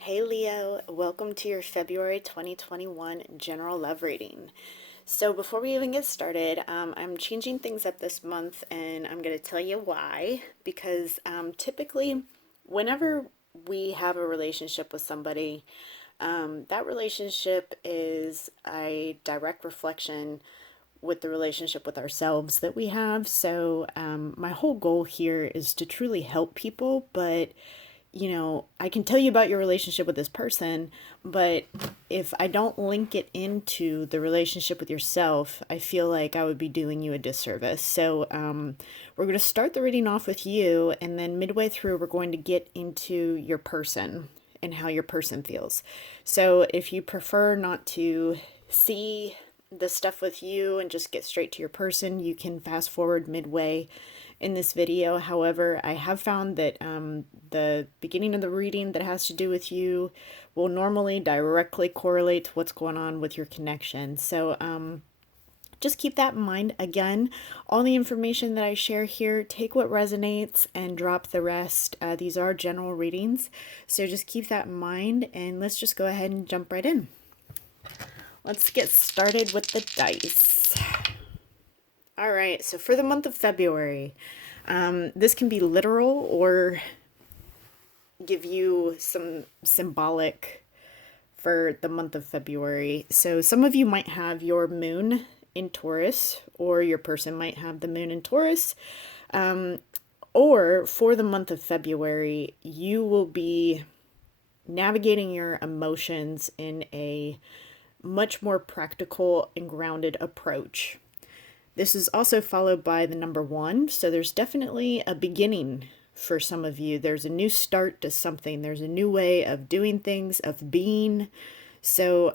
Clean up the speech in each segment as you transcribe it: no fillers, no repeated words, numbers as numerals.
Hey Leo, welcome to your February 2021 general love reading. So, before we even get started, I'm changing things up this month and I'm going to tell you why. Because typically, whenever we have a relationship with somebody, that relationship is a direct reflection with the relationship with ourselves that we have. So, my whole goal here is to truly help people, but I can tell you about your relationship with this person, but if I don't link it into the relationship with yourself, I feel like I would be doing you a disservice. So, we're going to start the reading off with you, and then midway through, we're going to get into your person and how your person feels. So, if you prefer not to see the stuff with you and just get straight to your person, you can fast forward midway in this video. However, I have found that the beginning of the reading that has to do with you will normally directly correlate to what's going on with your connection. So just keep that in mind. Again, all the information that I share here, take what resonates and drop the rest. These are general readings, so just keep that in mind, and let's just go ahead and jump right in. Let's get started with the dice. All right, so for the month of February, this can be literal or give you some symbolic for the month of February. So some of you might have your moon in Taurus, or your person might have the moon in Taurus. Or for the month of February, you will be navigating your emotions in a much more practical and grounded approach. This is also followed by the number 1, so there's definitely a beginning for some of you. There's a new start to something. There's a new way of doing things, of being. So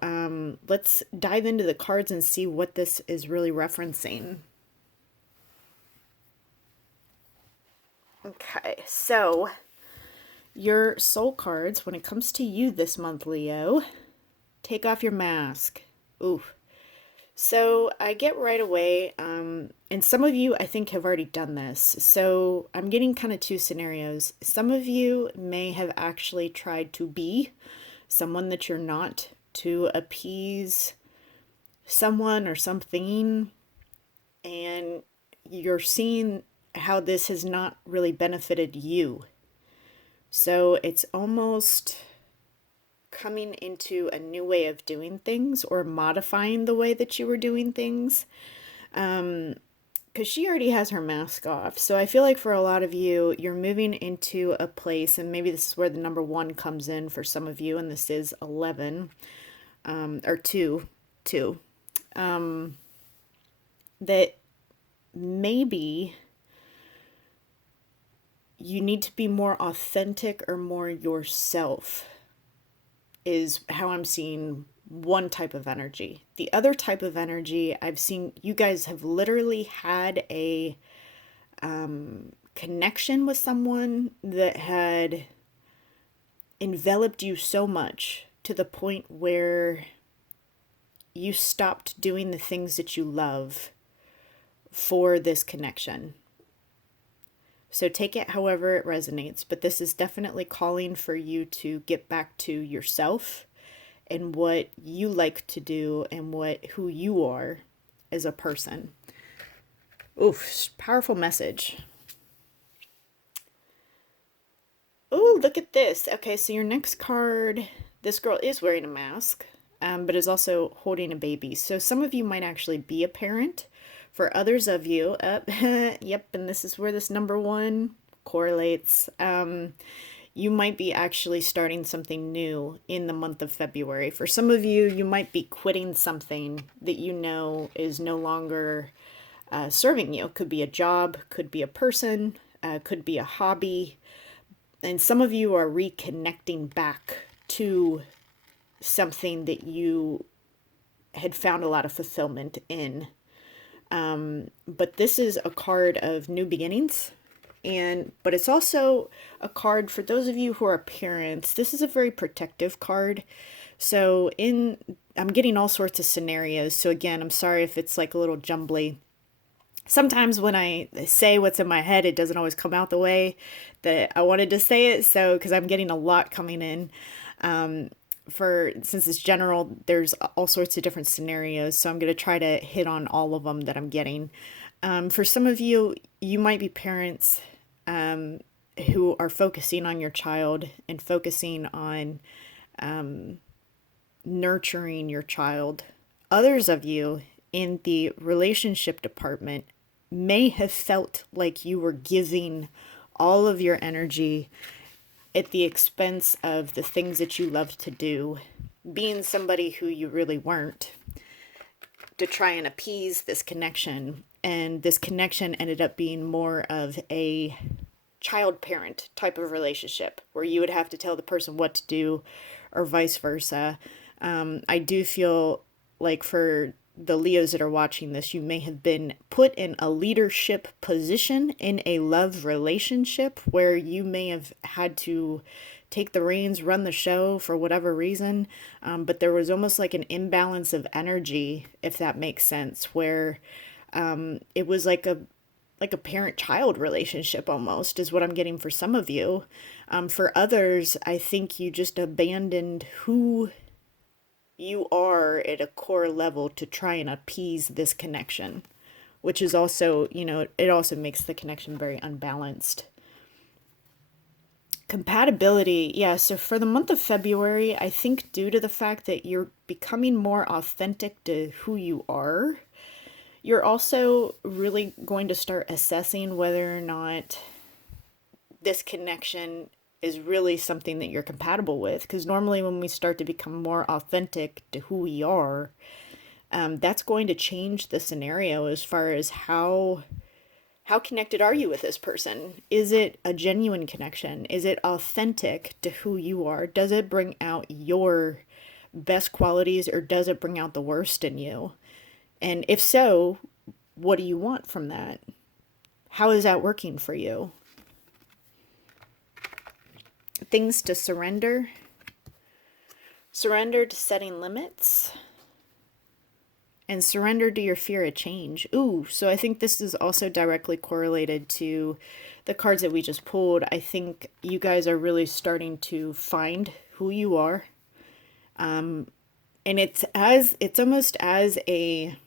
let's dive into the cards and see what this is really referencing. Okay, so your soul cards, when it comes to you this month, Leo, take off your mask. Ooh. So I get right away, and some of you I think have already done this. So I'm getting kind of two scenarios. Some of you may have actually tried to be someone that you're not, to appease someone or something, and you're seeing how this has not really benefited you. So it's almost coming into a new way of doing things or modifying the way that you were doing things. Because she already has her mask off. So I feel like for a lot of you, you're moving into a place, and maybe this is where the number 1 comes in for some of you, and this is 11, or 2, that maybe you need to be more authentic or more yourself, is how I'm seeing one type of energy. The other type of energy I've seen, you guys have literally had a connection with someone that had enveloped you so much to the point where you stopped doing the things that you love for this connection. So take it however it resonates, but this is definitely calling for you to get back to yourself and what you like to do and who you are as a person. Oof, powerful message. Oh, look at this. Okay, so your next card, this girl is wearing a mask, but is also holding a baby. So some of you might actually be a parent. For others of you, yep, and this is where this number 1 correlates. You might be actually starting something new in the month of February. For some of you, you might be quitting something that you know is no longer serving you. Could be a job, could be a person, could be a hobby. And some of you are reconnecting back to something that you had found a lot of fulfillment in. But this is a card of new beginnings, but it's also a card for those of you who are parents. This is a very protective card. So I'm getting all sorts of scenarios. So again, I'm sorry if it's like a little jumbly. Sometimes when I say what's in my head, it doesn't always come out the way that I wanted to say it. So, because I'm getting a lot coming in. Since it's general, there's all sorts of different scenarios. So I'm going to try to hit on all of them that I'm getting. For some of you, you might be parents who are focusing on your child and focusing on nurturing your child. Others of you in the relationship department may have felt like you were giving all of your energy at the expense of the things that you loved to do, being somebody who you really weren't, to try and appease this connection. And this connection ended up being more of a child parent type of relationship where you would have to tell the person what to do or vice versa. I do feel like for the Leos that are watching this, you may have been put in a leadership position in a love relationship where you may have had to take the reins, run the show for whatever reason. But there was almost like an imbalance of energy, if that makes sense, where it was like a parent-child relationship almost is what I'm getting for some of you. For others, I think you just abandoned who you are at a core level to try and appease this connection, which is also, it also makes the connection very unbalanced. Compatibility, yeah. So for the month of February, I think due to the fact that you're becoming more authentic to who you are, you're also really going to start assessing whether or not this connection is really something that you're compatible with. Because normally, when we start to become more authentic to who we are, that's going to change the scenario as far as how connected are you with this person? Is it a genuine connection? Is it authentic to who you are? Does it bring out your best qualities or does it bring out the worst in you? And if so, what do you want from that? How is that working for you? Things to surrender. Surrender to setting limits. And surrender to your fear of change. Ooh, so I think this is also directly correlated to the cards that we just pulled. I think you guys are really starting to find who you are. And it's almost as a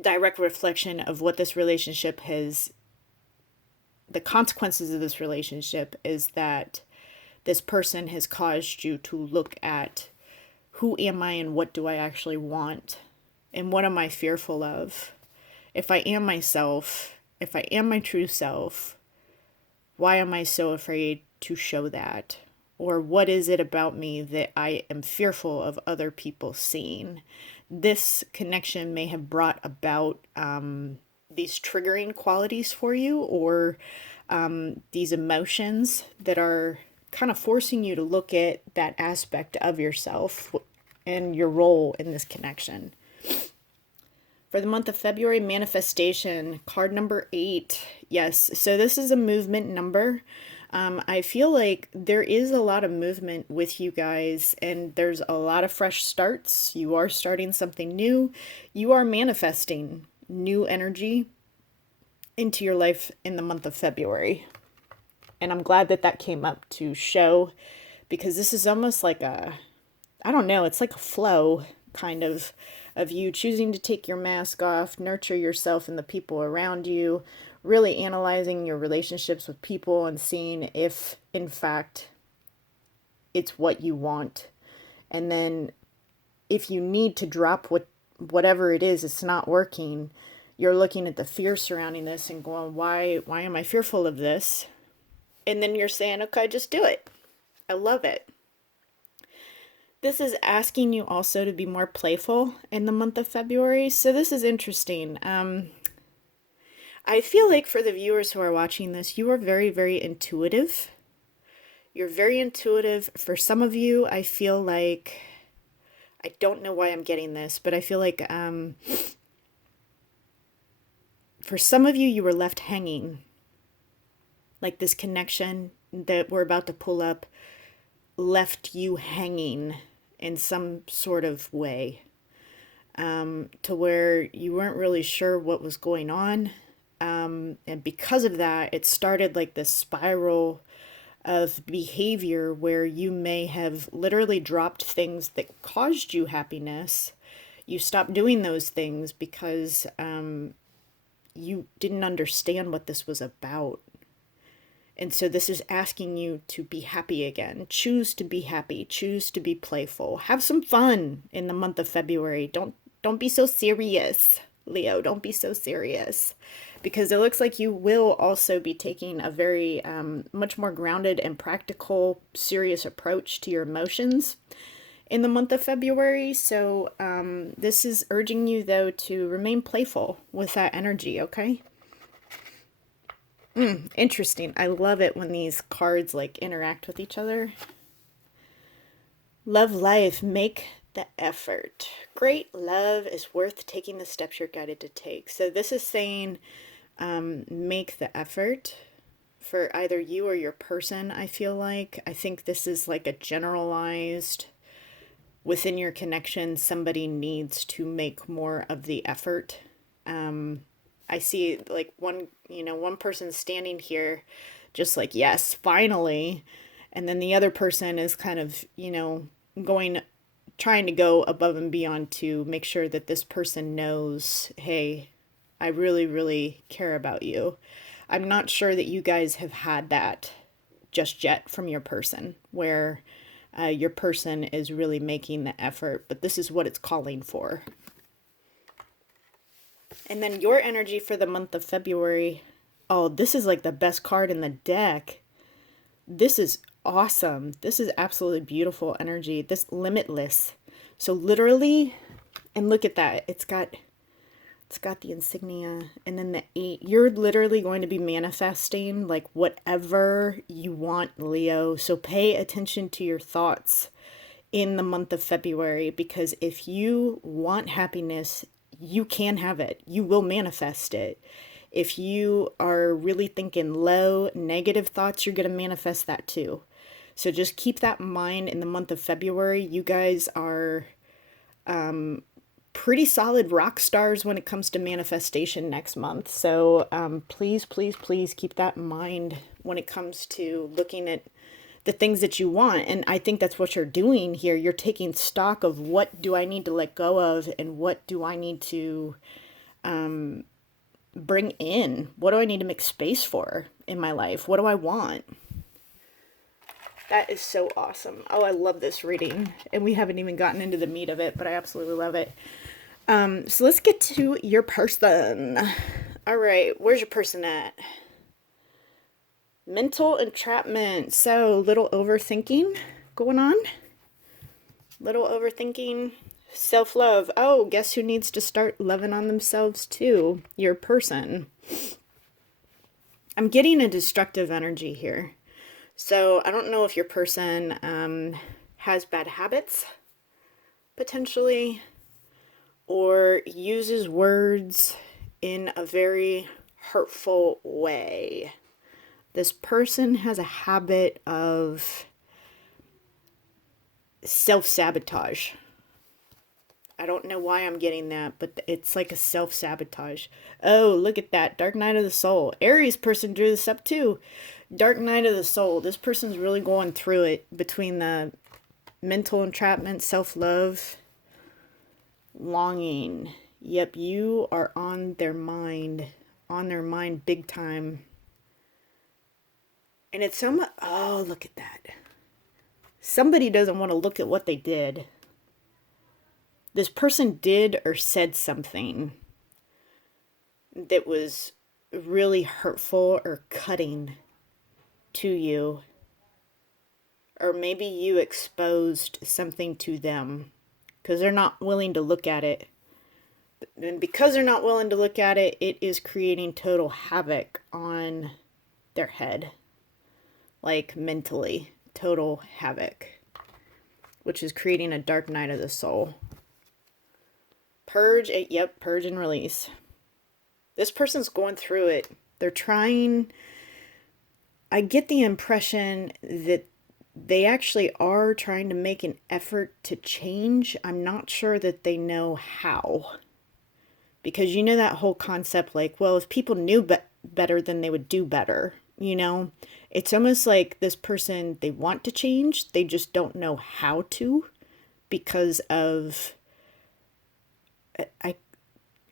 direct reflection of what this relationship has, the consequences of this relationship is that this person has caused you to look at who am I and what do I actually want and what am I fearful of? If I am myself, if I am my true self, why am I so afraid to show that? Or what is it about me that I am fearful of other people seeing? This connection may have brought about these triggering qualities for you or these emotions that are kind of forcing you to look at that aspect of yourself and your role in this connection. For the month of February, manifestation, card number 8. Yes, so this is a movement number. I feel like there is a lot of movement with you guys, and there's a lot of fresh starts. You are starting something new. You are manifesting new energy into your life in the month of February. And I'm glad that that came up to show because this is almost like I don't know, it's like a flow kind of you choosing to take your mask off, nurture yourself and the people around you, really analyzing your relationships with people and seeing if, in fact, it's what you want. And then if you need to drop whatever it is, it's not working, you're looking at the fear surrounding this and going, why am I fearful of this? And then you're saying, okay, just do it. I love it. This is asking you also to be more playful in the month of February. So this is interesting. I feel like for the viewers who are watching this, you are very, very intuitive. You're very intuitive. For some of you, I feel like, I don't know why I'm getting this, but I feel like for some of you, you were left hanging. Like this connection that we're about to pull up left you hanging in some sort of way. to where you weren't really sure what was going on. And because of that, it started like this spiral of behavior where you may have literally dropped things that caused you happiness. You stopped doing those things because you didn't understand what this was about. And so this is asking you to be happy again. Choose to be happy. Choose to be playful. Have some fun in the month of February. Don't be so serious, Leo. Don't be so serious. Because it looks like you will also be taking a very much more grounded and practical, serious approach to your emotions in the month of February. So this is urging you, though, to remain playful with that energy, okay? Interesting. I love it when these cards like interact with each other. Love life, make the effort. Great love is worth taking the steps you're guided to take. So this is saying make the effort for either you or your person, I feel like. I think this is like a generalized, within your connection, somebody needs to make more of the effort. I see like one person standing here just like, yes, finally. And then the other person is kind of, trying to go above and beyond to make sure that this person knows, hey, I really, really care about you. I'm not sure that you guys have had that just yet from your person, where your person is really making the effort, but this is what it's calling for. And then your energy for the month of February. Oh, this is like the best card in the deck. This is awesome. This is absolutely beautiful energy. This limitless. So literally, and look at that. It's got the insignia and then the 8. You're literally going to be manifesting like whatever you want, Leo. So pay attention to your thoughts in the month of February, because if you want happiness, you can have it. You will manifest it. If you are really thinking low, negative thoughts, you're going to manifest that too. So just keep that in mind in the month of February. You guys are pretty solid rock stars when it comes to manifestation next month. So please, please, please keep that in mind when it comes to looking at the things that you want. And I think that's what you're doing here. You're taking stock of what do I need to let go of and what do I need to bring in? What do I need to make space for in my life? What do I want? That is so awesome. Oh, I love this reading. And we haven't even gotten into the meat of it, but I absolutely love it. So let's get to your person. All right, where's your person at? Mental entrapment. So, little overthinking going on. Little overthinking. Self-love. Oh, guess who needs to start loving on themselves too? Your person. I'm getting a destructive energy here. So, I don't know if your person has bad habits, potentially, or uses words in a very hurtful way. This person has a habit of self-sabotage. I don't know why I'm getting that, but it's like a self-sabotage. Oh, look at that. Dark Night of the Soul. Aries person drew this up too. Dark Night of the Soul. This person's really going through it between the mental entrapment, self-love, longing. Yep, you are on their mind big time. And it's oh, look at that. Somebody doesn't want to look at what they did. This person did or said something that was really hurtful or cutting to you. Or maybe you exposed something to them because they're not willing to look at it. And because they're not willing to look at it, it is creating total havoc on their head. Like mentally, total havoc, which is creating a dark night of the soul. Purge, yep, purge and release. This person's going through it. They're trying, I get the impression that they actually are trying to make an effort to change. I'm not sure that they know how. Because you know that whole concept, like, well, if people knew better, then they would do better, you know? It's almost like this person, they want to change, they just don't know how to because of, I,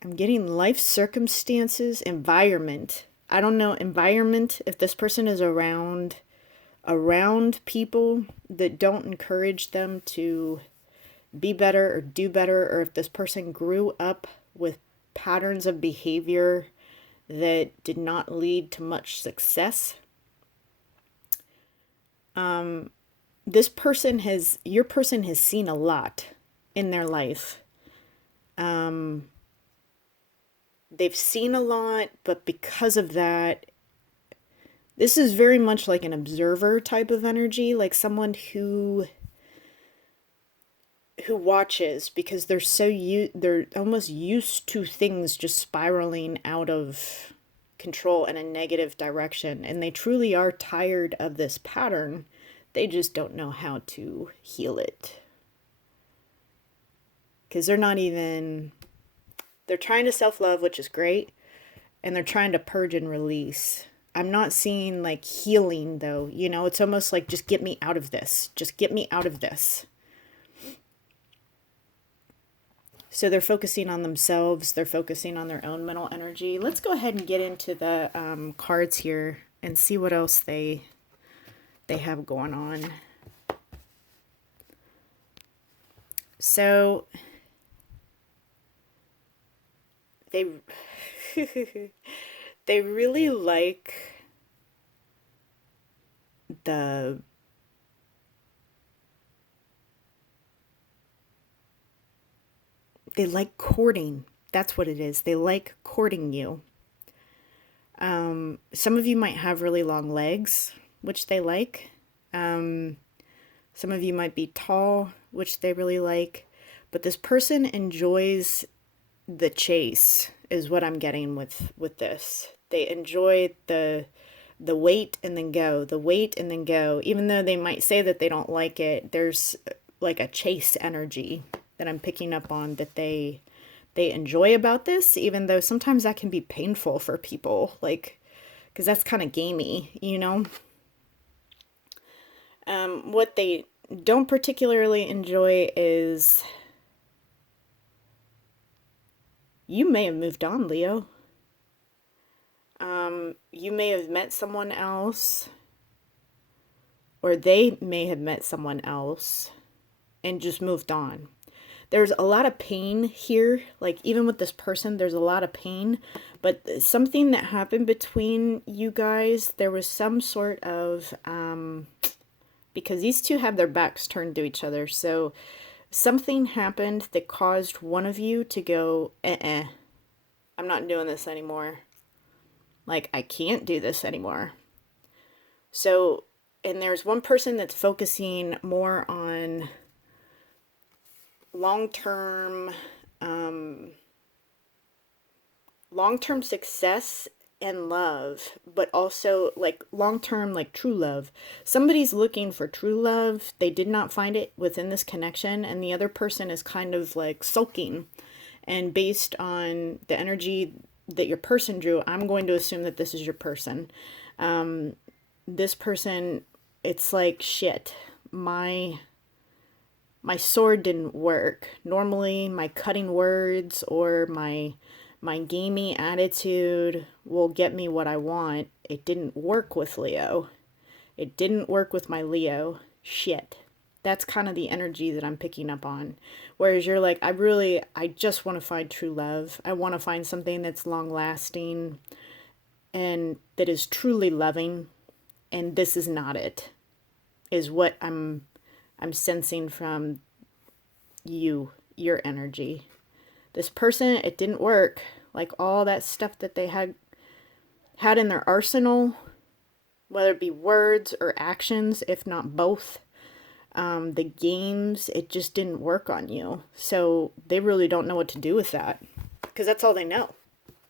I'm getting life circumstances, environment. I don't know, environment, if this person is around people that don't encourage them to be better or do better, or if this person grew up with patterns of behavior that did not lead to much success. Your person has seen a lot in their life. They've seen a lot, but because of that, this is very much like an observer type of energy, like someone who watches because they're almost used to things just spiraling out of control in a negative direction, and they truly are tired of this pattern. They just don't know how to heal it because they're trying to self-love, which is great, and they're trying to purge and release. I'm not seeing like healing though, it's almost like just get me out of this, just get me out of this. So they're focusing on themselves. They're focusing on their own mental energy. Let's go ahead and get into the cards here and see what else they have going on. So they they really like the they like courting. That's what it is. They like courting you. Some of you might have really long legs, which they like. Some of you might be tall, which they really like. But this person enjoys the chase, is what I'm getting with this. They enjoy the wait and then go, the wait and then go. Even though they might say that they don't like it, there's like a chase energy that I'm picking up on that they enjoy about this, even though sometimes that can be painful for people, like, because that's kind of gamey, What they don't particularly enjoy is you may have moved on, Leo. You may have met someone else, or they may have met someone else and just moved on. There's a lot of pain here. Like, even with this person, there's a lot of pain. But something that happened between you guys, there was some sort of, because these two have their backs turned to each other. So something happened that caused one of you to go, I'm not doing this anymore. Like, I can't do this anymore. So, and there's one person that's focusing more on long-term long-term success and love, but also like long-term, like true love. Somebody's looking for true love. They did not find it within this connection, and the other person is kind of like sulking. And based on the energy that your person drew, I'm going to assume that this is your person. This person, it's like, shit, my sword didn't work. Normally, my cutting words or my gamey attitude will get me what I want. It didn't work with Leo. It didn't work with my Leo. Shit. That's kind of the energy that I'm picking up on. Whereas you're like, I just want to find true love. I want to find something that's long lasting and that is truly loving. And this is not it, is what I'm sensing from your energy. This person, it didn't work. Like, all that stuff that they had in their arsenal, whether it be words or actions, if not both, the games, it just didn't work on you. So they really don't know what to do with that, because that's all they know.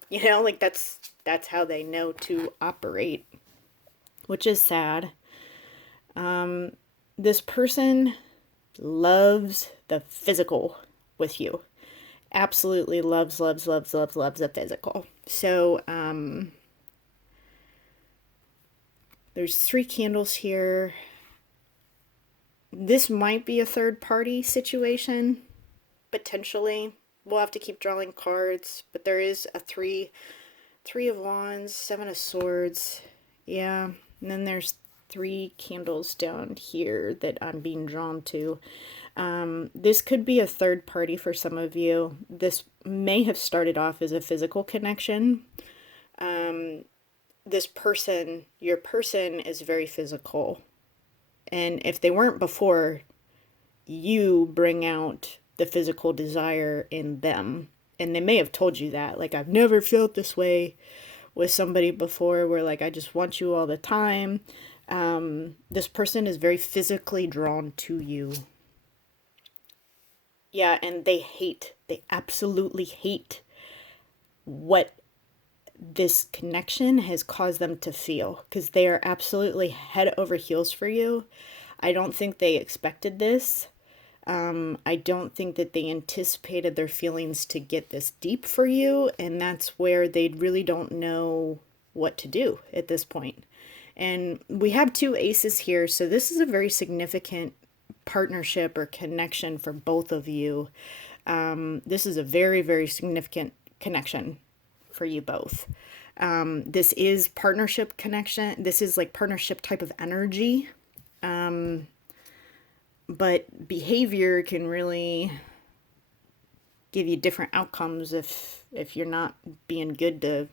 Like, that's how they know to operate, which is sad. This person loves the physical with you. Absolutely loves, loves, loves, loves, loves the physical. So, there's 3 candles here. This might be a third party situation, potentially. We'll have to keep drawing cards, but there is a three of wands, 7 of swords. Yeah, and then there's 3 candles down here that I'm being drawn to. This could be a third party for some of you. This may have started off as a physical connection. This person, your person, is very physical. And if they weren't before, you bring out the physical desire in them. And they may have told you that. Like, I've never felt this way with somebody before, where, like, I just want you all the time. This person is very physically drawn to you. Yeah, and they absolutely hate what this connection has caused them to feel, because they are absolutely head over heels for you. I don't think they expected this. I don't think that they anticipated their feelings to get this deep for you, and that's where they really don't know what to do at this point. And we have 2 aces here, so this is a very significant partnership or connection for both of you. This is a very, very significant connection for you both. This is partnership connection. This is like partnership type of energy. But behavior can really give you different outcomes if you're not being good to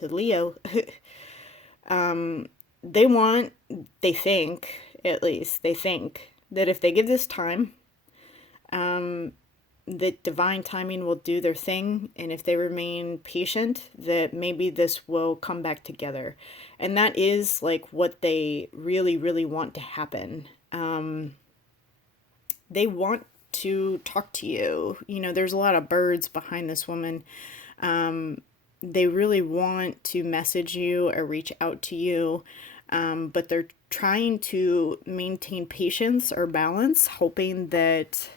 Leo. They think, at least, they think that if they give this time, that divine timing will do their thing, and if they remain patient, that maybe this will come back together. And that is like what they really, really want to happen. They want to talk to you. You know, there's a lot of birds behind this woman. They really want to message you or reach out to you, but they're trying to maintain patience or balance, hoping that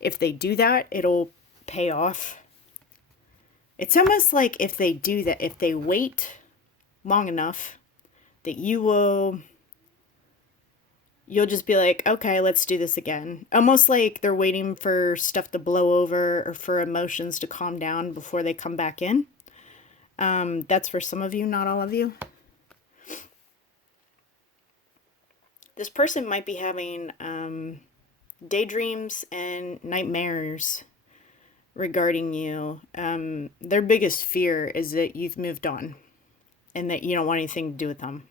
if they do that, it'll pay off. It's almost like if they do that, if they wait long enough, that you'll just be like, okay, let's do this again. Almost like they're waiting for stuff to blow over or for emotions to calm down before they come back in. That's for some of you, not all of you. This person might be having daydreams and nightmares regarding you. Their biggest fear is that you've moved on and that you don't want anything to do with them.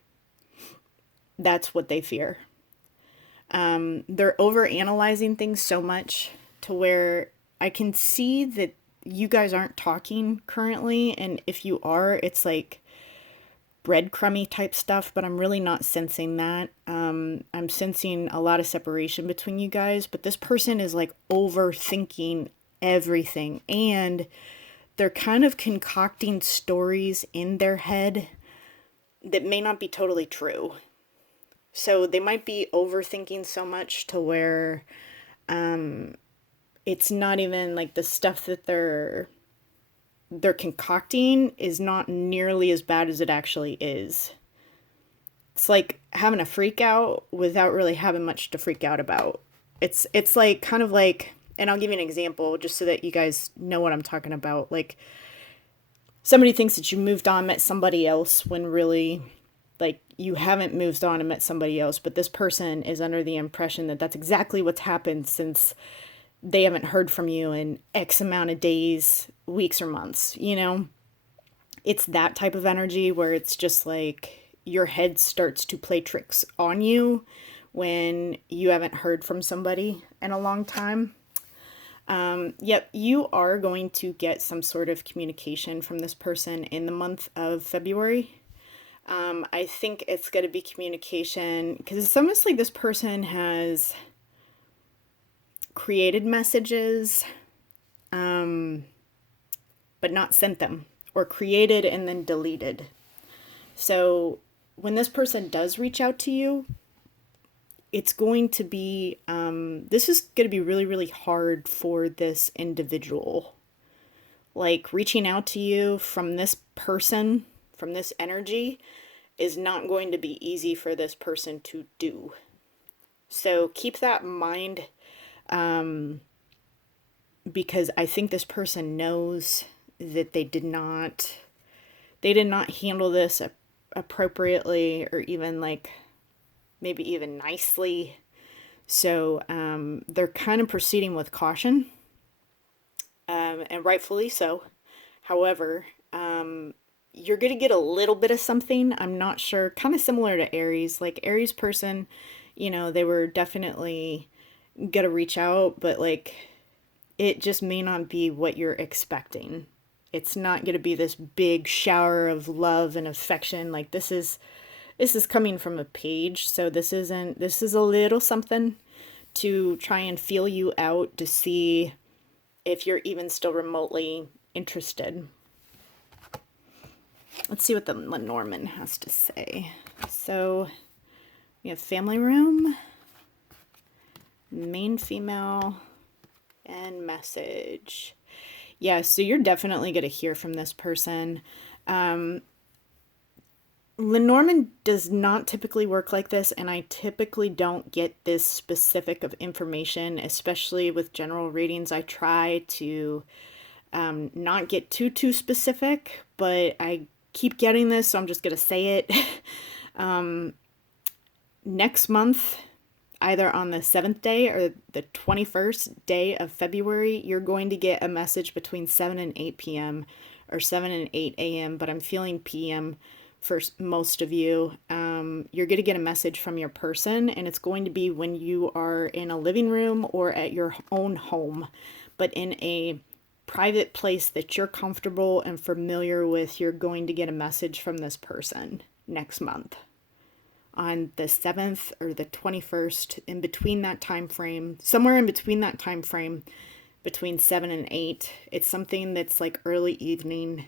That's what they fear. They're overanalyzing things so much to where I can see that you guys aren't talking currently, and if you are, it's like breadcrumby type stuff, but I'm really not sensing that. I'm sensing a lot of separation between you guys, but this person is like overthinking everything, and they're kind of concocting stories in their head that may not be totally true. So they might be overthinking so much to where it's not even like the stuff that they're concocting is not nearly as bad as it actually is. It's like having a freak out without really having much to freak out about. It's like kind of like, and I'll give you an example just so that you guys know what I'm talking about. Like, somebody thinks that you moved on, met somebody else, when really, like, you haven't moved on and met somebody else, but this person is under the impression that that's exactly what's happened, since they haven't heard from you in X amount of days, weeks, or months, you know? It's that type of energy where it's just like your head starts to play tricks on you when you haven't heard from somebody in a long time. Yep, you are going to get some sort of communication from this person in the month of February. I think it's going to be communication, because it's almost like this person has created messages, but not sent them, or created and then deleted. So when this person does reach out to you, it's going to be, this is going to be really, really hard for this individual. Like reaching out to you from this person, from this energy, is not going to be easy for this person to do. So keep that in mind, because I think this person knows that they did not handle this appropriately, or even like maybe even nicely. So they're kind of proceeding with caution, and rightfully so. However, you're going to get a little bit of something. I'm not sure. Kind of similar to Aries. Like Aries person, they were definitely going to reach out, but like it just may not be what you're expecting. It's not going to be this big shower of love and affection. Like this is coming from a page, so this is a little something to try and feel you out to see if you're even still remotely interested. Let's see what the Lenormand has to say. So we have family room, main female, and message. Yeah, so you're definitely going to hear from this person. Lenormand does not typically work like this, and I typically don't get this specific of information, especially with general readings. I try to not get too specific, but I keep getting this, so I'm just going to say it. Next month, either on the 7th day or the 21st day of February, you're going to get a message between 7 and 8 p.m. or 7 and 8 a.m., but I'm feeling p.m. for most of you. You're going to get a message from your person, and it's going to be when you are in a living room or at your own home, but in a private place that you're comfortable and familiar with. You're going to get a message from this person next month on the 7th or the 21st, in between that time frame, somewhere in between that time frame, between 7 and 8. It's something that's like early evening.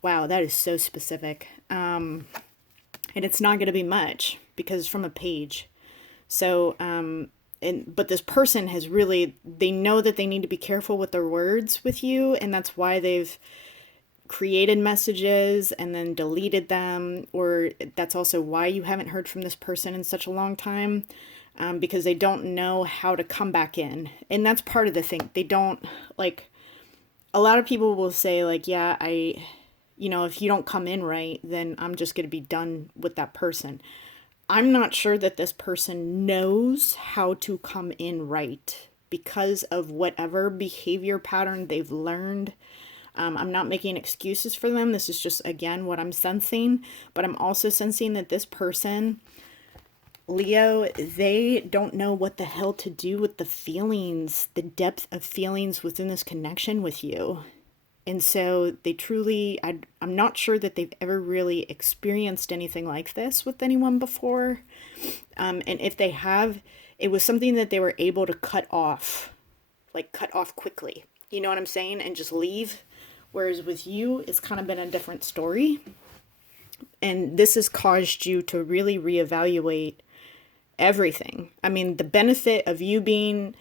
Wow, that is so specific. And it's not going to be much because it's from a page. So, but this person has really, they know that they need to be careful with their words with you, and that's why they've created messages and then deleted them, or that's also why you haven't heard from this person in such a long time, because they don't know how to come back in. And that's part of the thing. They don't, like, a lot of people will say, like, yeah, if you don't come in right, then I'm just going to be done with that person. I'm not sure that this person knows how to come in right because of whatever behavior pattern they've learned. I'm not making excuses for them. This is just, again, what I'm sensing. But I'm also sensing that this person, Leo, they don't know what the hell to do with the feelings, the depth of feelings within this connection with you. And so they truly, I'm not sure that they've ever really experienced anything like this with anyone before. And if they have, it was something that they were able to cut off quickly. You know what I'm saying? And just leave. Whereas with you, it's kind of been a different story. And this has caused you to really reevaluate everything. I mean, the benefit of you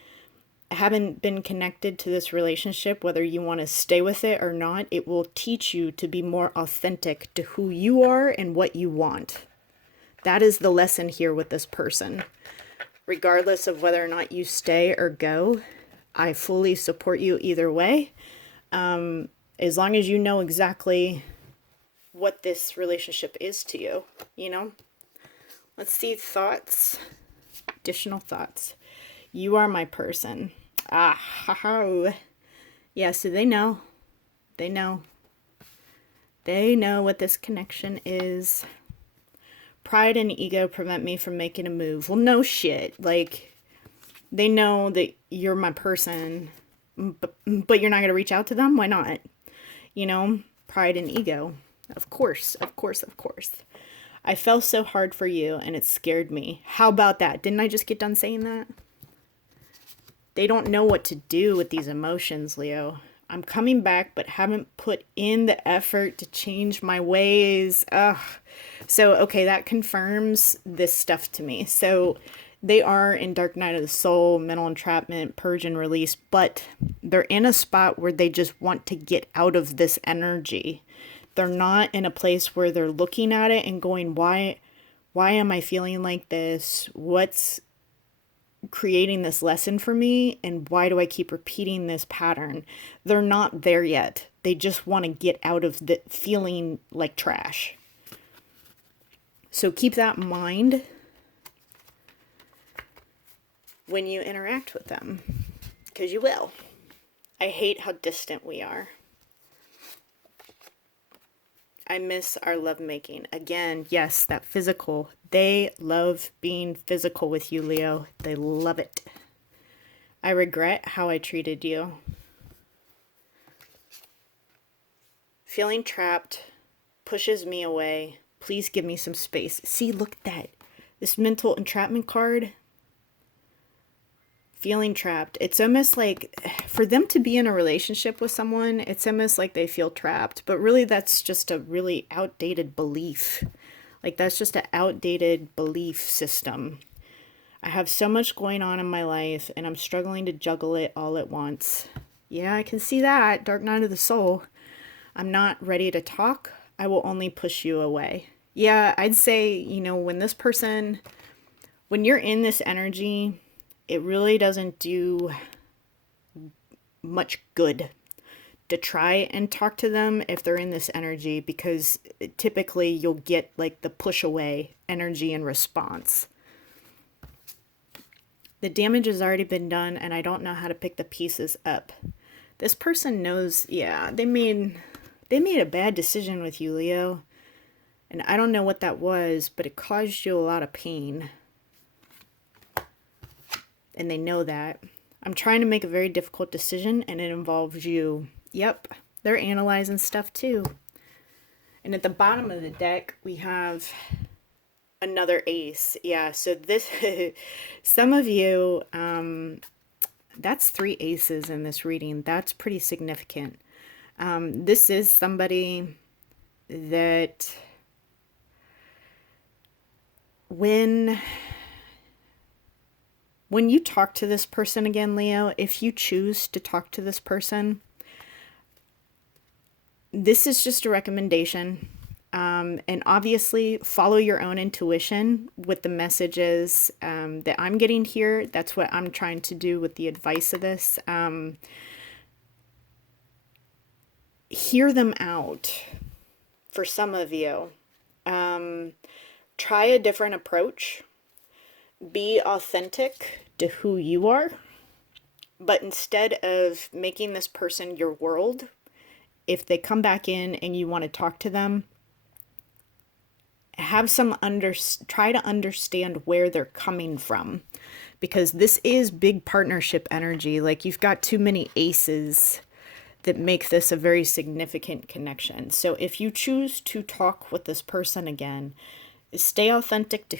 haven't been connected to this relationship, whether you want to stay with it or not, it will teach you to be more authentic to who you are and what you want. That is the lesson here with this person. Regardless of whether or not you stay or go, I fully support you either way. As long as you know exactly what this relationship is to you, Let's see thoughts, additional thoughts. You are my person. Yeah, so they know. They know what this connection is. Pride and ego prevent me from making a move. Well, no shit. Like, they know that you're my person, but you're not going to reach out to them? Why not? Pride and ego. Of course. I fell so hard for you, and it scared me. How about that? Didn't I just get done saying that? They don't know what to do with these emotions, Leo. I'm coming back, but haven't put in the effort to change my ways. Ugh. So, okay, that confirms this stuff to me. So, They are in Dark Night of the Soul, mental entrapment, purge and release, but they're in a spot where they just want to get out of this energy. They're not in a place where they're looking at it and going, why am I feeling like this? What's creating this lesson for me? And why do I keep repeating this pattern? They're not there yet. They just want to get out of the feeling like trash. So keep that in mind when you interact with them, because you will. I hate how distant we are. I miss our lovemaking. Again, yes, that physical. They love being physical with you, Leo. They love it. I regret how I treated you. Feeling trapped pushes me away. Please give me some space. See, look at that. This mental entrapment card. Feeling trapped. It's almost like for them to be in a relationship with someone, it's almost like they feel trapped. But really, that's just a really outdated belief. Like, that's just an outdated belief system. I have so much going on in my life, and I'm struggling to juggle it all at once. Yeah, I can see that. Dark Night of the Soul. I'm not ready to talk. I will only push you away. Yeah, I'd say, when you're in this energy, it really doesn't do much good to try and talk to them if they're in this energy, because typically you'll get like the push away energy in response. The damage has already been done, and I don't know how to pick the pieces up. This person knows, yeah, they made a bad decision with you, Leo. And I don't know what that was, but it caused you a lot of pain. And they know that. I'm trying to make a very difficult decision, and it involves you. Yep, they're analyzing stuff too. And at the bottom of the deck, we have another ace. Yeah, so this, some of you, that's 3 aces in this reading. That's pretty significant. This is somebody that when you talk to this person again, Leo, if you choose to talk to this person, this is just a recommendation. And obviously follow your own intuition with the messages that I'm getting here. That's what I'm trying to do with the advice of this. Hear them out for some of you. Try a different approach. Be authentic to who you are, but instead of making this person your world, if they come back in and you want to talk to them, try to understand where they're coming from, because this is big partnership energy. Like, you've got too many aces that make this a very significant connection. So if you choose to talk with this person again, stay authentic to